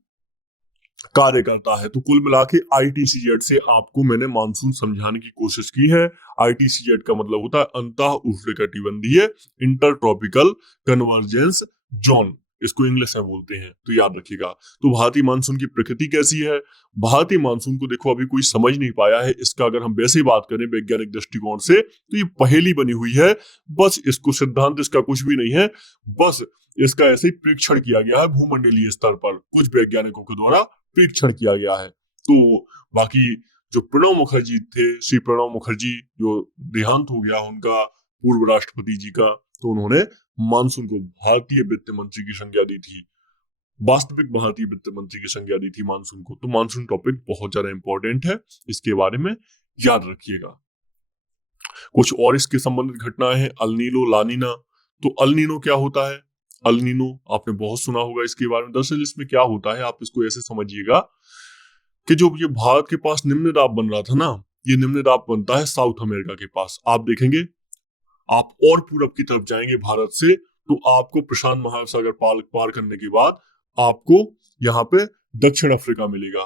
कार्य करता है। तो कुल मिला के ITCZ से आपको मैंने मानसून समझाने की कोशिश की है। ITCZ का मतलब होता है अंतः उष्णकटिबंधीय इंटरट्रॉपिकल कन्वर्जेंस जोन, इसको इंग्लिश में बोलते हैं, तो याद रखिएगा। तो भारतीय मानसून की प्रकृति कैसी है? भारतीय मानसून को देखो अभी कोई समझ नहीं पाया है। इसका अगर हम वैसे बात करें वैज्ञानिक दृष्टिकोण से तो ये पहेली बनी हुई है, बस इसको सिद्धांत इसका कुछ भी नहीं है, बस इसका ऐसे ही परीक्षण किया गया है भूमंडलीय स्तर पर, कुछ वैज्ञानिकों के द्वारा परीक्षण किया गया है। तो बाकी जो प्रणब मुखर्जी थे, श्री प्रणब मुखर्जी जो देहांत हो गया उनका, पूर्व राष्ट्रपति जी का, तो उन्होंने मानसून को भारतीय वित्त मंत्री की संज्ञा दी थी, वास्तविक भारतीय वित्त मंत्री की संज्ञा दी थी मानसून को। तो मानसून टॉपिक बहुत ज्यादा इंपॉर्टेंट है, इसके बारे में याद रखिएगा। कुछ और इसके संबंधित घटनाएं हैं, अल नीनो, ला नीना। तो अल नीनो क्या होता है? अल नीनो आपने बहुत सुना होगा इसके बारे में। दरअसल इसमें क्या होता है, आप इसको ऐसे समझिएगा कि जो ये भारत के पास निम्न दाब बन रहा था ना, ये निम्न दाब बनता है साउथ अमेरिका के पास। आप देखेंगे आप और पूरब की तरफ जाएंगे भारत से तो आपको प्रशांत महासागर पार करने के बाद आपको यहाँ पे दक्षिण अफ्रीका मिलेगा।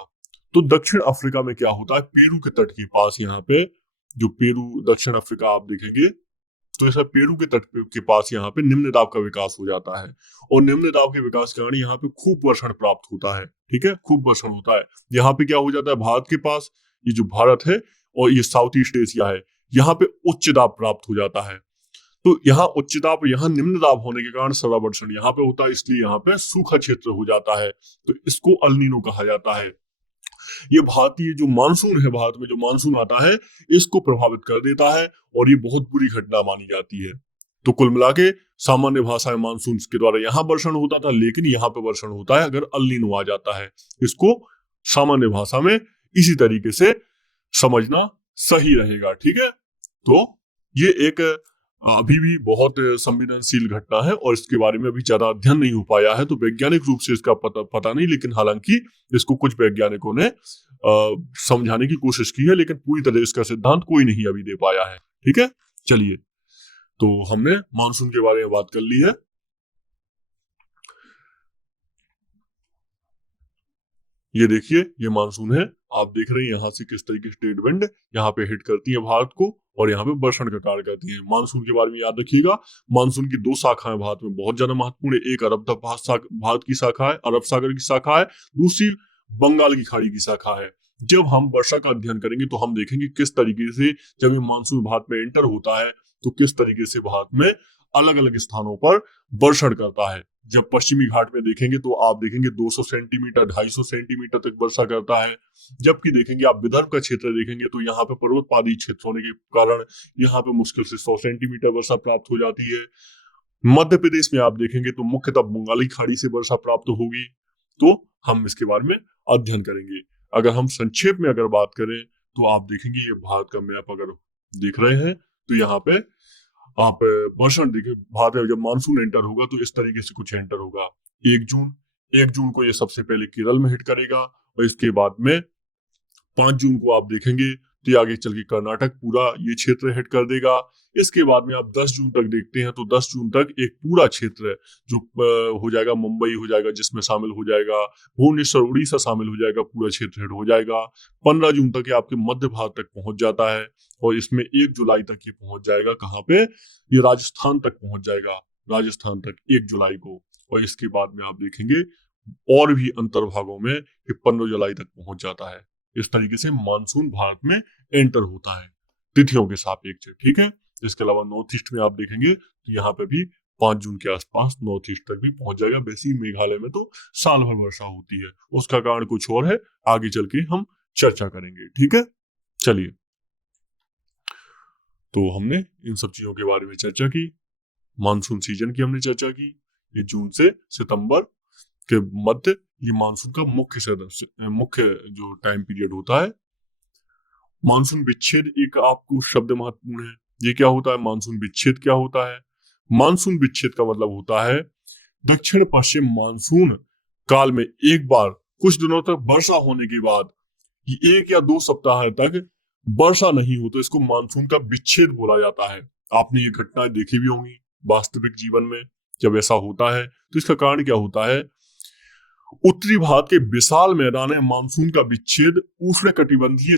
तो दक्षिण अफ्रीका में क्या होता है, पेरू के तट के पास, यहाँ पे जो पेरू दक्षिण अफ्रीका आप देखेंगे तो ऐसा पेरू के तट के पास यहाँ पे निम्न दाब का विकास हो जाता है और निम्न दाब के विकास के कारण यहाँ पे खूब वर्षण प्राप्त होता है। ठीक है, खूब वर्षण होता है। यहाँ पे क्या हो जाता है, भारत के पास ये जो भारत है और ये साउथ ईस्ट एशिया है, यहाँ पे उच्च दाब प्राप्त हो जाता है। तो यहाँ उच्च दाब, यहाँ निम्न दाब होने के कारण सदा वर्षण यहाँ पे होता है, इसलिए यहाँ पे सूखा क्षेत्र हो जाता है। तो इसको अल नीनो कहा जाता है। ये भारतीय जो मानसून है, भारत में जो मानसून आता है, इसको प्रभावित कर देता है और ये बहुत बुरी घटना मानी जाती है। तो कुल मिला के सामान्य भाषा में मानसून के द्वारा यहाँ वर्षण होता था, लेकिन यहाँ पे वर्षण होता है अगर अल नीनो आ जाता है। इसको सामान्य भाषा में इसी तरीके से समझना सही रहेगा, ठीक है। तो ये एक अभी भी बहुत संवेदनशील घटना है और इसके बारे में अभी ज्यादा अध्ययन नहीं हो पाया है, तो वैज्ञानिक रूप से इसका पता नहीं, लेकिन हालांकि इसको कुछ वैज्ञानिकों ने समझाने की कोशिश की है, लेकिन पूरी तरह इसका सिद्धांत कोई नहीं अभी दे पाया है, ठीक है। चलिए, तो हमने मानसून के बारे में बात कर ली है। ये देखिए, ये मानसून है, आप देख रहे हैं यहाँ से किस तरीके से ट्रेड विंड यहाँ पे हिट करती है भारत को और यहाँ पे वर्षण का कार्य करती है। मानसून के बारे में याद रखिएगा, मानसून की दो शाखाएं भारत में बहुत ज्यादा महत्वपूर्ण है। एक अरब भारत की शाखा है, अरब सागर की शाखा है, दूसरी बंगाल की खाड़ी की शाखा है। जब हम वर्षा का अध्ययन करेंगे तो हम देखेंगे किस तरीके से जब ये मानसून भारत में एंटर होता है तो किस तरीके से भारत में अलग अलग स्थानों पर वर्षण करता है। जब पश्चिमी घाट में देखेंगे तो आप देखेंगे 200 सेंटीमीटर 250 सेंटीमीटर तक वर्षा करता है। जबकि देखेंगे आप विदर्भ का क्षेत्र देखेंगे तो यहाँ पे पर्वतपादी क्षेत्र होने के कारण यहाँ पे मुश्किल से 100 सेंटीमीटर वर्षा प्राप्त हो जाती है। मध्य प्रदेश में आप देखेंगे तो मुख्यतः बंगाली खाड़ी से वर्षा प्राप्त होगी। तो हम इसके बारे में अध्ययन करेंगे। अगर हम संक्षेप में अगर बात करें तो आप देखेंगे ये भारत का मैप अगर देख रहे हैं तो यहाँ पे आप वर्षण देखिए, भारत में जब मानसून एंटर होगा तो इस तरीके से कुछ एंटर होगा। 1 जून को ये सबसे पहले केरल में हिट करेगा और इसके बाद में 5 जून को आप देखेंगे तो आगे चल के कर्नाटक पूरा ये क्षेत्र हिट कर देगा। इसके बाद में आप 10 जून तक देखते हैं तो 10 जून तक एक पूरा क्षेत्र जो हो जाएगा, मुंबई हो जाएगा जिसमें शामिल हो जाएगा, भुवनेश्वर उड़ीसा शामिल हो जाएगा, पूरा क्षेत्र हिट हो जाएगा। 15 जून तक ये आपके मध्य भारत तक पहुंच जाता है और इसमें 1 जुलाई तक ये पहुंच जाएगा। कहाँ पे? ये राजस्थान तक पहुंच जाएगा, राजस्थान तक 1 जुलाई को। और इसके बाद में आप देखेंगे और भी अंतर्भागों में ये 15 जुलाई तक पहुंच जाता है। इस तरीके से मानसून भारत में एंटर होता है तिथियों के सापेक्ष, ठीक है। इसके अलावा नॉर्थ ईस्ट में आप देखेंगे तो यहाँ पे भी 5 जून के आसपास नॉर्थ ईस्ट तक भी पहुंच जाएगा। वैसे ही मेघालय में तो साल भर वर्षा होती है, उसका कारण कुछ और है, आगे चल के हम चर्चा करेंगे, ठीक है। चलिए, तो हमने इन सब चीजों के बारे में चर्चा की, मानसून सीजन की हमने चर्चा की। ये जून से सितंबर के मध्य ये मानसून का मुख्य जो टाइम पीरियड होता है। मानसून विच्छेद एक आपको शब्द महत्वपूर्ण है। ये क्या होता है? मानसून विच्छेद क्या होता है? मानसून विच्छेद का मतलब होता है दक्षिण पश्चिम मानसून काल में एक बार कुछ दिनों तक वर्षा होने के बाद 1 या 2 सप्ताह तक वर्षा नहीं हो तो इसको मानसून का विच्छेद बोला जाता है। आपने ये घटनाएं देखी भी होंगी वास्तविक जीवन में। जब ऐसा होता है तो इसका कारण क्या होता है? उत्तरी भारत के विशाल मैदान में मानसून का विच्छेद उष्णकटिबंधीय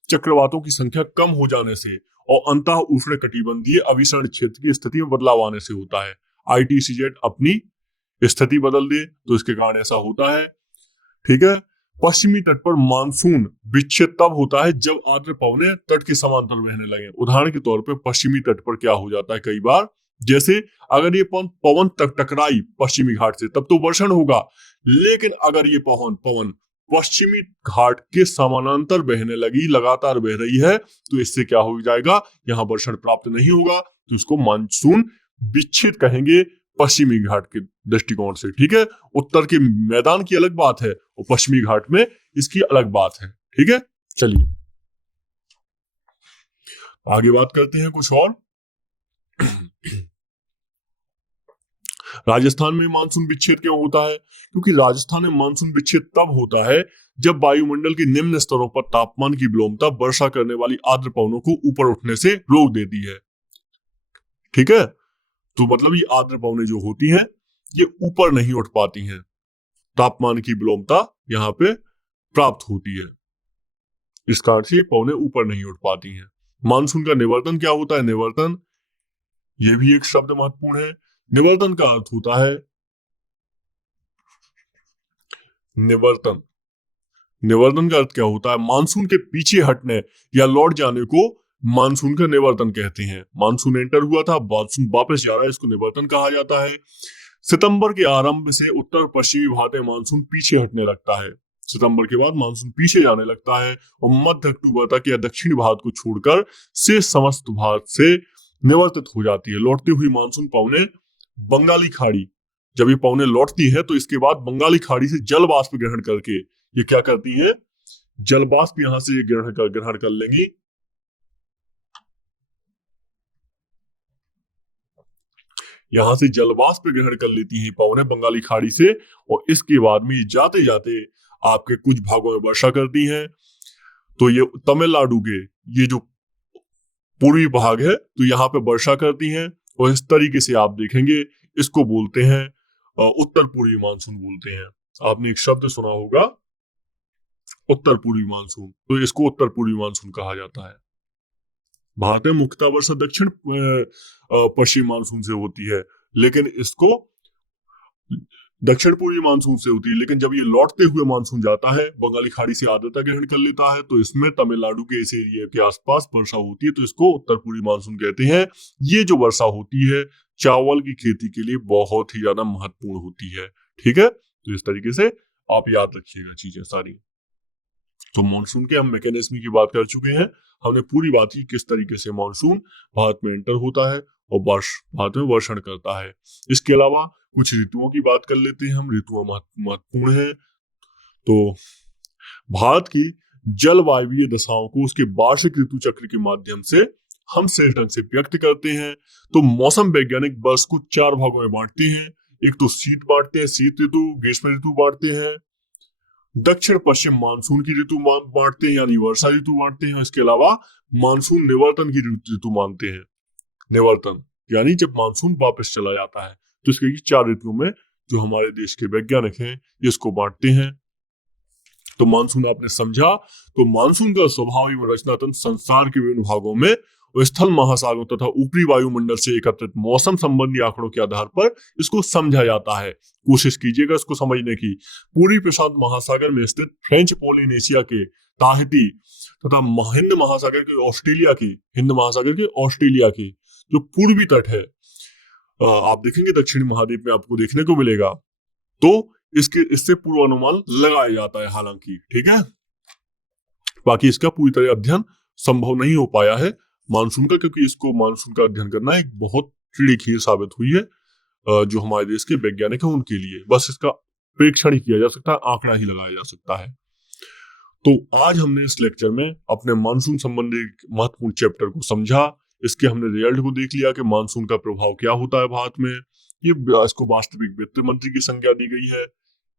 चक्रवातों की संख्या कम हो जाने से और अंतः उष्णकटिबंधीय अभिसरण क्षेत्र की स्थिति में बदलाव आने से होता है। ITCZ अपनी स्थिति बदल दे तो इसके कारण ऐसा होता है, ठीक है। पश्चिमी तट पर मानसून विच्छेद तब होता है जब आर्द्र पवनें तट के समांतर बहने लगे। उदाहरण के तौर पर पश्चिमी तट पर क्या हो जाता है कई बार, जैसे अगर ये पवन तक टकराई पश्चिमी घाट से तब तो वर्षण होगा, लेकिन अगर ये पवन पश्चिमी घाट के समानांतर बहने लगी, लगातार बह रही है, तो इससे क्या हो जाएगा? यहाँ वर्षण प्राप्त नहीं होगा, तो इसको मानसून विच्छेद कहेंगे पश्चिमी घाट के दृष्टिकोण से, ठीक है। उत्तर के मैदान की अलग बात है और पश्चिमी घाट में इसकी अलग बात है, ठीक है। चलिए आगे बात करते हैं कुछ और। राजस्थान में मानसून विच्छेद क्यों होता है? क्योंकि राजस्थान में मानसून विच्छेद तब होता है जब वायुमंडल के निम्न स्तरों पर तापमान की विलोमता वर्षा करने वाली आर्द्र पवनों को ऊपर उठने से रोक देती है, ठीक है। तो मतलब ये आर्द्र पवनें जो होती हैं ये ऊपर नहीं उठ पाती हैं, तापमान की विलोमता यहाँ पे प्राप्त होती है, इस कारण से पवनें ऊपर नहीं उठ पाती हैं। मानसून का निवर्तन क्या होता है? निवर्तन ये भी एक शब्द महत्वपूर्ण है। निवर्तन का अर्थ होता है निवर्तन। निवर्तन का अर्थ क्या होता है? मानसून के पीछे हटने या लौट जाने को मानसून का निवर्तन कहते हैं। मानसून एंटर हुआ था, मानसून वापस जा रहा है, इसको निवर्तन कहा जाता है। सितंबर के आरंभ से उत्तर पश्चिमी भाग में मानसून पीछे हटने लगता है। सितंबर के बाद मानसून पीछे जाने लगता है और मध्य अक्टूबर तक या दक्षिणी भारत को छोड़कर से समस्त भारत से निवर्तित हो जाती है। लौटती हुई मानसून पवने बंगाली खाड़ी, जब ये पवने लौटती हैं तो इसके बाद बंगाली खाड़ी से जल वाष्प ग्रहण करके ये क्या करती हैं? जल वाष्प यहां से ग्रहण कर लेंगी। यहां से जलवाष्प ग्रहण कर लेती है पवनें बंगाली खाड़ी से, और इसके बाद में जाते जाते आपके कुछ भागों में वर्षा करती हैं। तो ये तमिलनाडु के ये जो पूर्वी भाग है तो यहाँ पे वर्षा करती हैं, और इस तरीके से आप देखेंगे इसको बोलते हैं उत्तर पूर्वी मानसून बोलते हैं। आपने एक शब्द सुना होगा उत्तर पूर्वी मानसून, तो इसको उत्तर पूर्वी मानसून कहा जाता है। भारत में मुख्यतः वर्षा दक्षिण पश्चिम मानसून से होती है, लेकिन इसको दक्षिण पूर्वी मानसून से होती है। लेकिन जब ये लौटते हुए मानसून जाता है, बंगाली खाड़ी से आर्द्रता ग्रहण कर लेता है, तो इसमें तमिलनाडु के इस एरिया के आसपास वर्षा होती है, तो इसको उत्तर पूर्वी मानसून कहते हैं। ये जो वर्षा होती है चावल की खेती के लिए बहुत ही ज्यादा महत्वपूर्ण होती है। ठीक है, तो इस तरीके से आप याद रखिएगा चीजें सारी। तो मानसून के हम मैकेनिज्म की बात कर चुके हैं। हमने पूरी बात की किस तरीके से मानसून भारत में एंटर होता है और भारत में वर्षण करता है। इसके अलावा कुछ ऋतुओं की बात कर लेते हैं हम। ऋतुओं महत्वपूर्ण है। तो भारत की जलवायु दशाओं को उसके वार्षिक ऋतु चक्र के माध्यम से हम सही ढंग से व्यक्त करते हैं। तो मौसम वैज्ञानिक वर्ष को 4 भागों में बांटते हैं। एक तो शीत बांटते हैं, शीत ऋतु, ग्रीष्म ऋतु बांटते हैं, दक्षिण पश्चिम मानसून की ऋतु बांटते हैं यानी वर्षा ऋतु बांटते हैं। इसके अलावा मानसून निवर्तन की ऋतु मानते हैं। निवर्तन यानी जब मानसून वापस चला जाता है, तो इसके 4 ऋतुओं में जो हमारे देश के वैज्ञानिक हैं इसको बांटते हैं। तो मानसून आपने समझा। तो मानसून का स्वभाव एवं रचना तंत्र संसार के विभिन्न भागों में और स्थल महासागरों तथा ऊपरी वायुमंडल से एकत्रित मौसम संबंधी आंकड़ों के आधार पर इसको समझा जाता है। कोशिश कीजिएगा इसको समझने की। पूर्वी प्रशांत महासागर में स्थित फ्रेंच पोलिनेशिया के ताहिती तथा हिंद महासागर के ऑस्ट्रेलिया की हिंद महासागर के ऑस्ट्रेलिया की जो पूर्वी तट है, आप देखेंगे दक्षिणी महाद्वीप में आपको देखने को मिलेगा। तो इससे पूर्वानुमान लगाया जाता है हालांकि। ठीक है, बाकी इसका पूरी तरह अध्ययन संभव नहीं हो पाया है मानसून का, क्योंकि इसको मानसून का अध्ययन करना एक बहुत चिड़ी खीर साबित हुई है जो हमारे देश के वैज्ञानिक हैं उनके लिए। बस इसका प्रेक्षण ही किया जा सकता है, आंकड़ा ही लगाया जा सकता है। तो आज हमने इस लेक्चर में अपने मानसून संबंधी महत्वपूर्ण चैप्टर को समझा। इसके हमने रिजल्ट को देख लिया कि मानसून का प्रभाव क्या होता है भारत में। ये इसको वास्तविक वित्त मंत्री की संज्ञा दी गई है,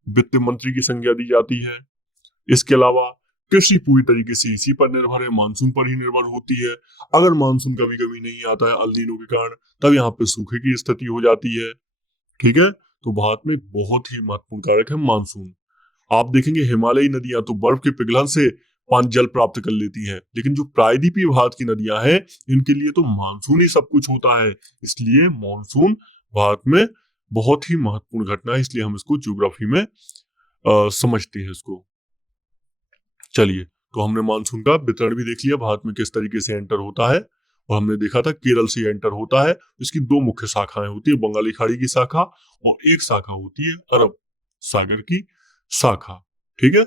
वित्त मंत्री की संज्ञा दी जाती है। इसके अलावा कृषि पूरी तरीके से इसी पर निर्भर है, मानसून पर ही निर्भर होती है। अगर मानसून कभी कभी नहीं आता है अल नीनो के कारण, तब यहाँ पे सूखे की स्थिति हो जाती है। ठीक है, तो भारत में बहुत ही महत्वपूर्ण कारक है मानसून। आप देखेंगे हिमालयी नदियां तो बर्फ के पिघलन से पानी जल प्राप्त कर लेती हैं, लेकिन जो प्रायद्वीपीय भारत की नदियां हैं इनके लिए तो मानसून ही सब कुछ होता है। इसलिए मानसून भारत में बहुत ही महत्वपूर्ण घटना है, इसलिए हम इसको ज्योग्राफी में समझते हैं इसको। चलिए, तो हमने मानसून का वितरण भी देख लिया, भारत में किस तरीके से एंटर होता है, और हमने देखा था केरल से एंटर होता है। इसकी 2 मुख्य शाखाएं होती है, बंगाली खाड़ी की शाखा और एक शाखा होती है अरब सागर की शाखा। ठीक है,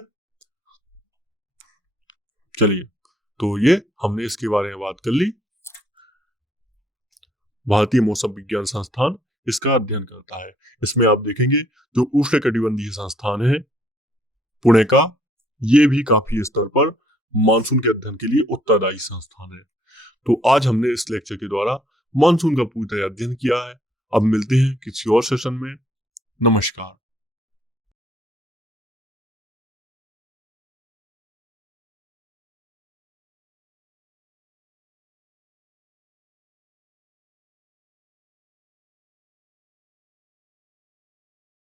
चलिए, तो ये हमने इसके बारे में बात कर ली। भारतीय मौसम विज्ञान संस्थान इसका अध्ययन करता है। इसमें आप देखेंगे जो उष्णकटिबंधीय संस्थान है पुणे का, ये भी काफी स्तर पर मानसून के अध्ययन के लिए उत्तरदायी संस्थान है। तो आज हमने इस लेक्चर के द्वारा मानसून का पूरी तरह अध्ययन किया है। अब मिलते हैं किसी और सेशन में। नमस्कार।